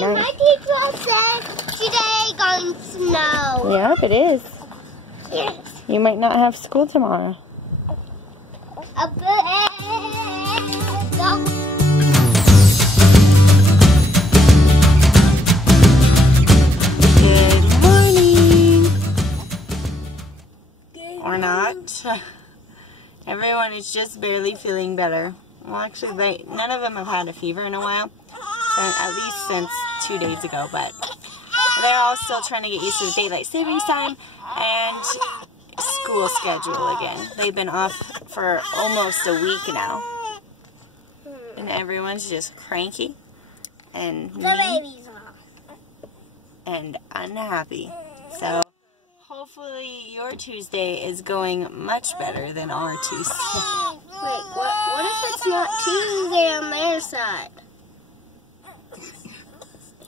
Nice. My teacher said today going to snow. Yep, it is. Yes. You might not have school tomorrow. Good morning. Or not. Everyone is just barely feeling better. Well, actually, none of them have had a fever in a while, at least since 2 days ago, but they're all still trying to get used to the daylight savings time and school schedule again. They've been off for almost a week now, and everyone's just cranky and mean and unhappy. So hopefully your Tuesday is going much better than our Tuesday. Wait, what if it's not Tuesday on their side?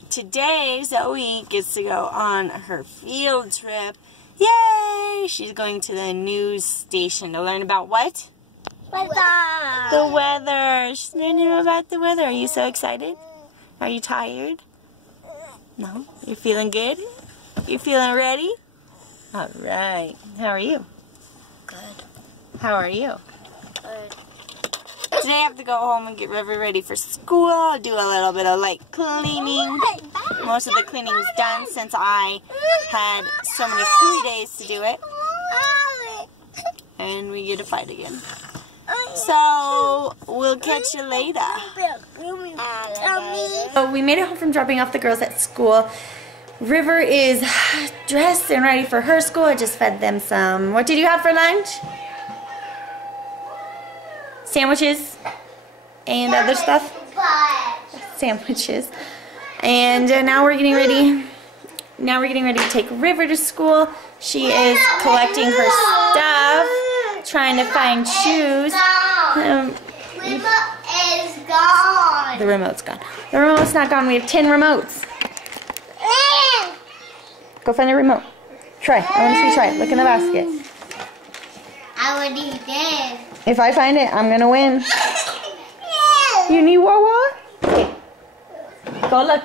Today, Zoe gets to go on her field trip. Yay! She's going to the news station to learn about what? Weather. The weather. She's learning about the weather. Are you so excited? Are you tired? No? You're feeling good? You feeling ready? All right. How are you? Good. How are you? Good. Today I have to go home and get River ready for school. I'll do a little bit of light cleaning. Most of the cleaning's done since I had so many free days to do it. And we get to fight again. So we'll catch you later. So we made it home from dropping off the girls at school. River is dressed and ready for her school. I just fed them some. What did you have for lunch? Sandwiches and other stuff. Sandwiches. And now we're getting ready. Now we're getting ready to take River to school. She is collecting her stuff, trying to find shoes. Remote is gone. The remote's gone. The remote's not gone. We have 10 remotes. Go find the remote. Try. I want to see you try. Look in the basket. I already did. If I find it, I'm gonna win. You need Wawa? Okay. Go look.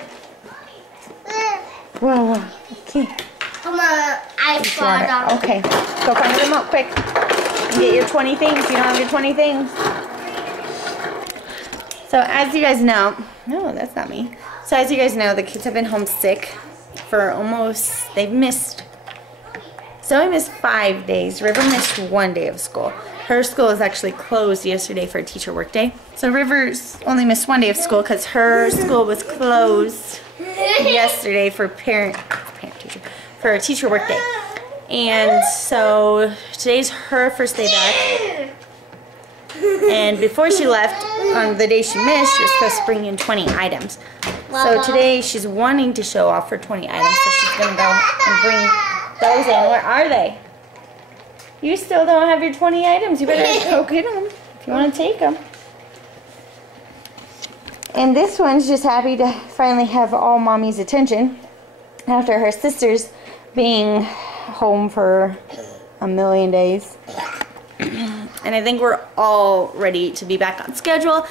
Wawa. Okay. Come on, I got it. Okay. Go find the remote quick. And get your 20 things. You don't have your 20 things. So as you guys know, no, that's not me. So as you guys know, the kids have been homesick for almost, they've missed, Zoe missed 5 days. River missed 1 day of school. Her school was actually closed yesterday for a teacher work day. So River's only missed 1 day of school because her school was closed yesterday for for a teacher work day. And so today's her first day back. And before she left, on the day she missed, she was supposed to bring in 20 items. So today she's wanting to show off her 20 items, so she's going to go and bring those in. Where are they? You still don't have your 20 items. You better go get them if you want to take them. And this one's just happy to finally have all Mommy's attention after her sister's being home for a million days. And I think we're all ready to be back on schedule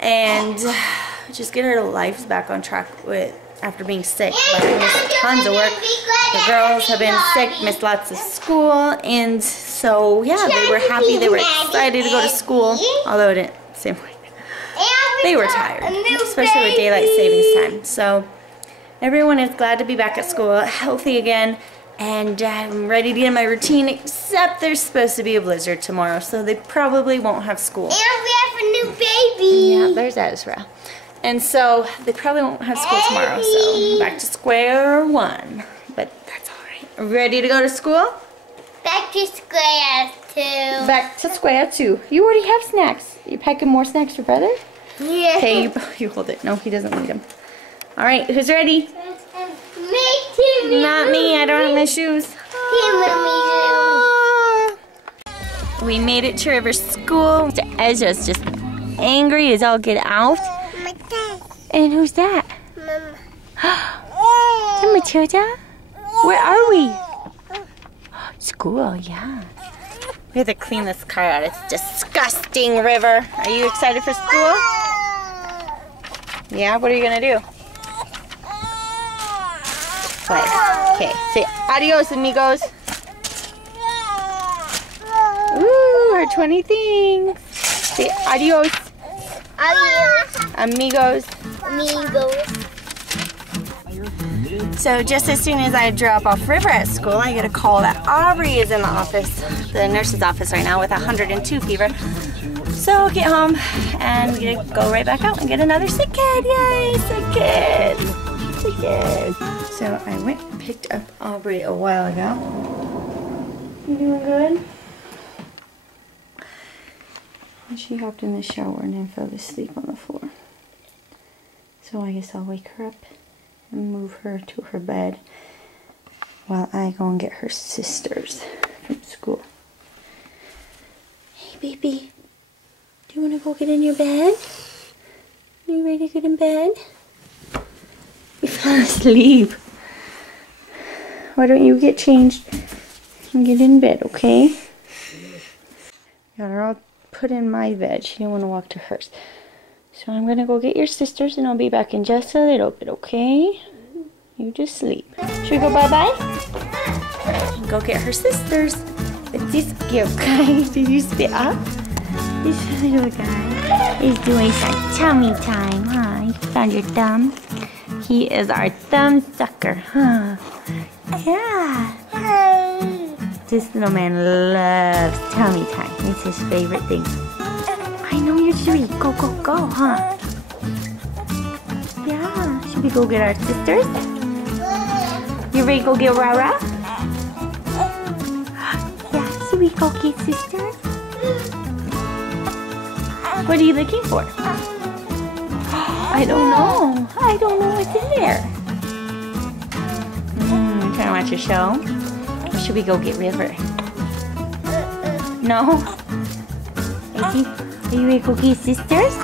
and just get our lives back on track after being sick. But I missed tons of work. The girls have been sick, missed lots of school, and so yeah, they were happy, they were excited to go to school, although it didn't seem like they were tired, especially with daylight savings time. So everyone is glad to be back at school, healthy again, and I'm ready to get in my routine, except there's supposed to be a blizzard tomorrow, so they probably won't have school. And we have a new baby. Yeah, there's Ezra. And so they probably won't have school tomorrow, so back to square one. But that's alright. Ready to go to school? Back to square two. Back to square two. You already have snacks. You packing more snacks for brother? Yeah. Okay, you hold it. No, he doesn't need them. Alright, who's ready? Me too. Not me. I don't have my shoes. We made it to River's school. Ezra's just angry as all get out. And who's that? Mama. Matilda? Where are we? School, yeah. We have to clean this car out. It's disgusting, River. Are you excited for school? Yeah, what are you gonna do? play. Okay, say adios, amigos. Ooh, our 20 things. Say adios. Adios. Amigos. Amigos. So just as soon as I drop off River at school, I get a call that Aubrey is in the office, the nurse's office right now with 102 fever. So I'll get home and we get to go right back out and get another sick kid. Yay, sick kid. Sick kid. So I went and picked up Aubrey a while ago. You doing good? And she hopped in the shower and then fell asleep on the floor. So I guess I'll wake her up and move her to her bed while I go and get her sisters from school. Hey, baby. Do you want to go get in your bed? Are you ready to get in bed? You fell asleep. Why don't you get changed and get in bed, okay? Got her all put in my bed. She didn't want to walk to hers. So I'm going to go get your sisters and I'll be back in just a little bit, okay? You just sleep. Should we go bye-bye? Go get her sisters. What's this cute guy? Did you spit up? This little guy is doing some tummy time, huh? You found your thumb? He is our thumb sucker, huh? Yeah. This little man loves tummy time. It's his favorite thing. I know you're sweet. Go, go, go, huh? Yeah. Should we go get our sisters? You ready to go get Rara? Yeah, should we go get sisters? What are you looking for? I don't know. I don't know what's in there. Trying to watch a show? Or should we go get River? No? Are you ready to go get sisters?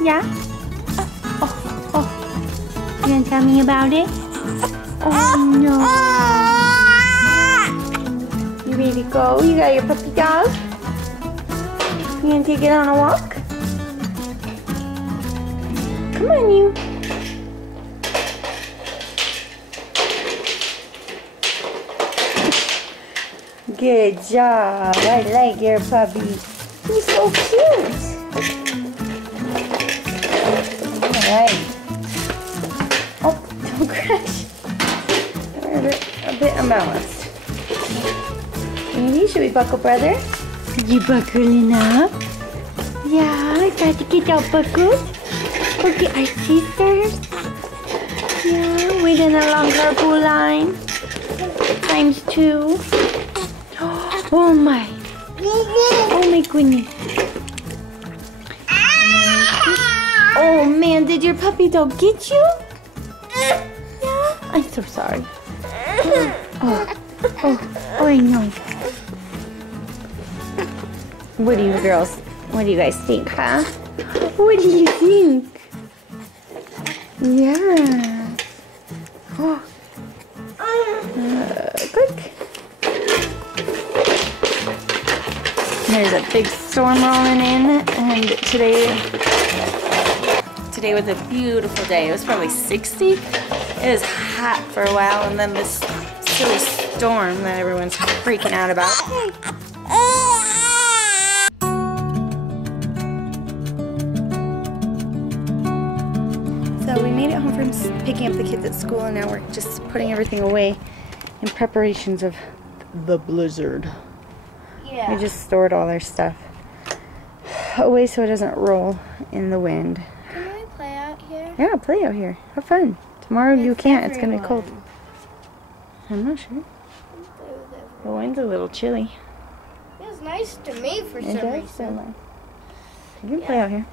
Yeah? Oh. You gonna tell me about it? Oh no. You ready to go? You got your puppy dog? You gonna take it on a walk? Come on, you. Good job. I like your puppy. He's so cute. Alright. Oh, don't crash. We're a bit unbalanced. Maybe should we buckle, brother? You buckling up? Yeah, I got to get all buckled. Go get our sisters. Yeah, waiting along carpool line. Times 2. Oh my. Oh my goodness. Oh man, did your puppy dog get you? Yeah? I'm so sorry. Oh, I know. What do you girls, what do you guys think, huh? What do you think? Yeah. Oh. Quick. There's a big storm rolling in, and today was a beautiful day. It was probably 60. It was hot for a while, and then this silly storm that everyone's freaking out about. So we made it home from picking up the kids at school, and now we're just putting everything away in preparations of the blizzard. Yeah. We just stored all our stuff away so it doesn't roll in the wind. Can we play out here? Yeah, play out here. Have fun. Tomorrow you can't. It's going to be cold. I'm not sure. The wind's a little chilly. Feels nice to me for some It does reason. feel nice. You can play out here.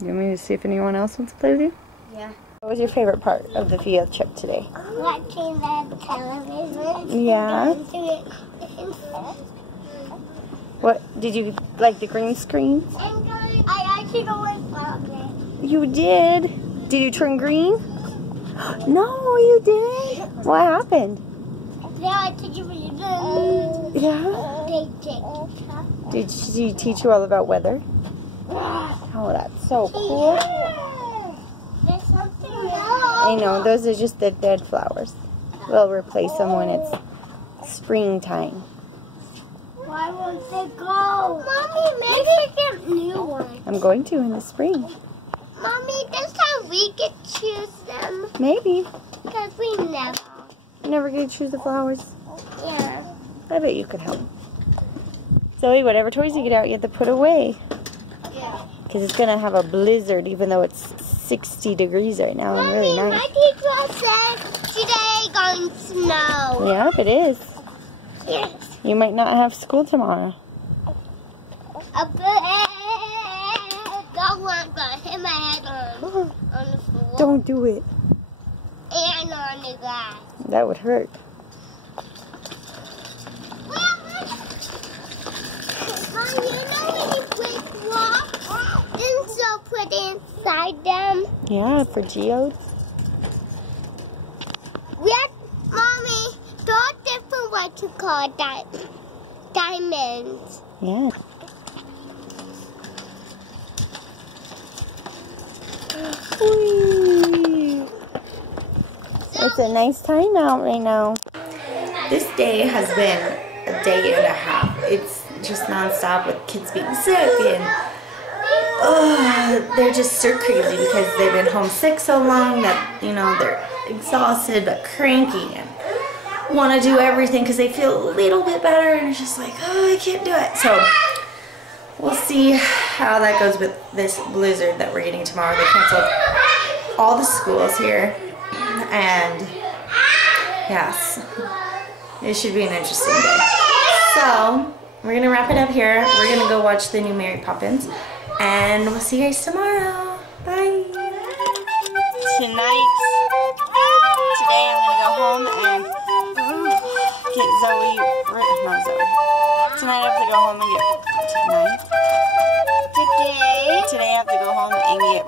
You want me to see if anyone else wants to play with you? Yeah. What was your favorite part of the field trip today? Watching the television. Yeah. What, did you like the green screen? I actually go with Aubrey. You did? Did you turn green? No, you didn't. What happened? Yeah, I took you Yeah? Did she teach you all about weather? Oh, that's so cool. There's something else. I know, those are just the dead flowers. We'll replace them when it's springtime. Why won't they go? Mommy, maybe we get new ones. I'm going to in the spring. Mommy, this time we could choose them. Maybe. Because we never. You never get to choose the flowers? Yeah. I bet you could help. Zoe, whatever toys you get out, you have to put away. Yeah. Because it's going to have a blizzard, even though it's 60 degrees right now and really nice. My teacher said today going to snow. Yep, it is. Yes. You might not have school tomorrow. Don't want to hit my head on the floor. Don't do it. And on the grass. That would hurt. Mom, you know when you break rocks, then so put inside them? Yeah, for geodes. Yes, Mommy, there are different what to call that. Diamonds. Yeah. Whee. It's a nice time out right now. This day has been a day and a half. It's just nonstop with kids being sick and they're just so crazy because they've been homesick so long that, you know, they're exhausted but cranky and want to do everything because they feel a little bit better and it's just like, oh, I can't do it. So we'll see how that goes with this blizzard that we're getting tomorrow. They canceled all the schools here and yes, it should be an interesting day. So we're going to wrap it up here. We're going to go watch the new Mary Poppins and we'll see you guys tomorrow. Bye. Today I'm going to go home and get Zoe, not Zoe. Tonight I have to go home and get, Today I have to go home and get